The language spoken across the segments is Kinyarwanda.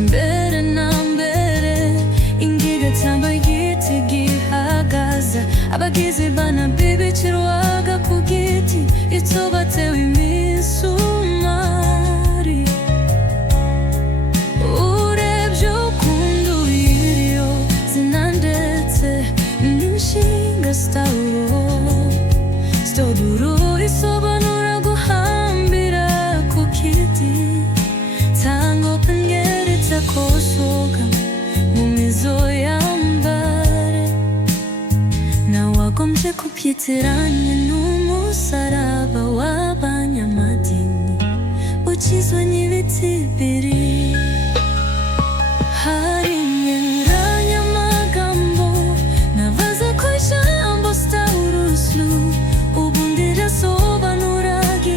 Mbere na mbere ingigatamba igiti gihagaze abagizi ba nabi bicirwaga ku giti ito batewe imisumari. Urebye ukundu iriyo zina ndetse n'inshinga Stawuro isobanura guhambira ku giti tango kosoga mu mizo yambare nawagombye kubyitiranya n'umusaraba w'abanyamadini ukizwe n'ibiti bibiri. Hari inkoranyamagambo nabaza ko ijambo Stawurus ubundi rirasobanuraga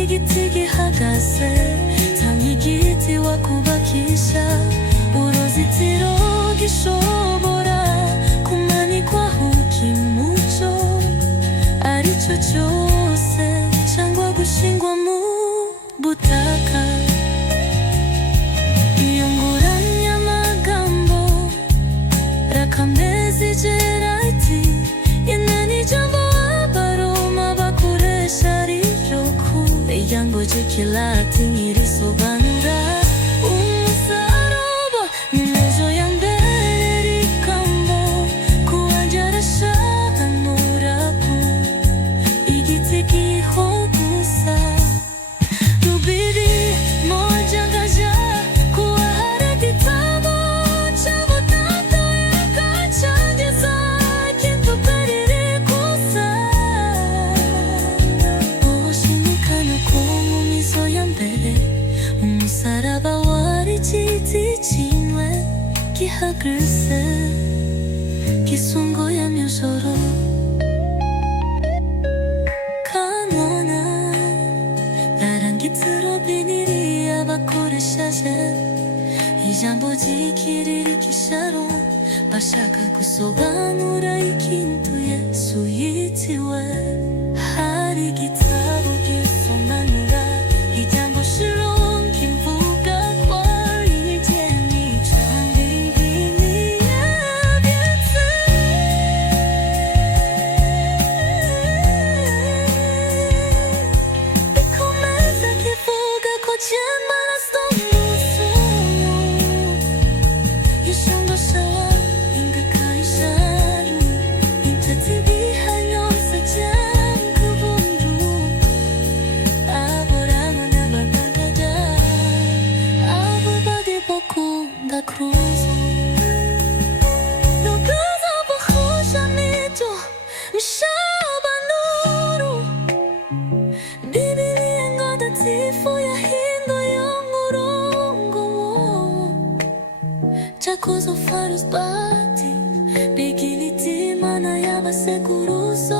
igiti gihagaze igiti wakubakisha uruzitiro gishobora kumanikwaho kimuco aricyo cyose cyangwa gushingwa mu butaka. Iyo nguranyamagambo rakamezi gerati inani jambo abaroma bakoresha ryo ku ijambo ry'ikilatini risobanura umusaraba n'imezo ya mbere ikambo kuwanja rashanura ku igiti giho gusa rubiri moja ngaja kuwa hari kitabu cha butata yakachangeza kitu periri gusa ushimikana ku mizo ya mbere umusaraba wari igiti kimwe gihagaze gisongoye nijoro kanona narangitse robiniri abakoreshaje ijambo ry'ikiriri kisharo bashaka gusobanura ikintu Yesu yitiwe. Hari igitabo gisobanura ijambo Shalom kimvuga ko ari igeni cyangwa ibini yabyetse. Bikomeza kivuga ko cyemara somusumu yishongo shawa ingakaisharu intati bihanyose cyangwa bundu aborana n'abagangada abo badi bakunda kruzo nokaza bahusha mito mshabanuru Biblia ngandatifu yahinduye umurongo cyakoze faris bati bigilitimana y'abasekuruza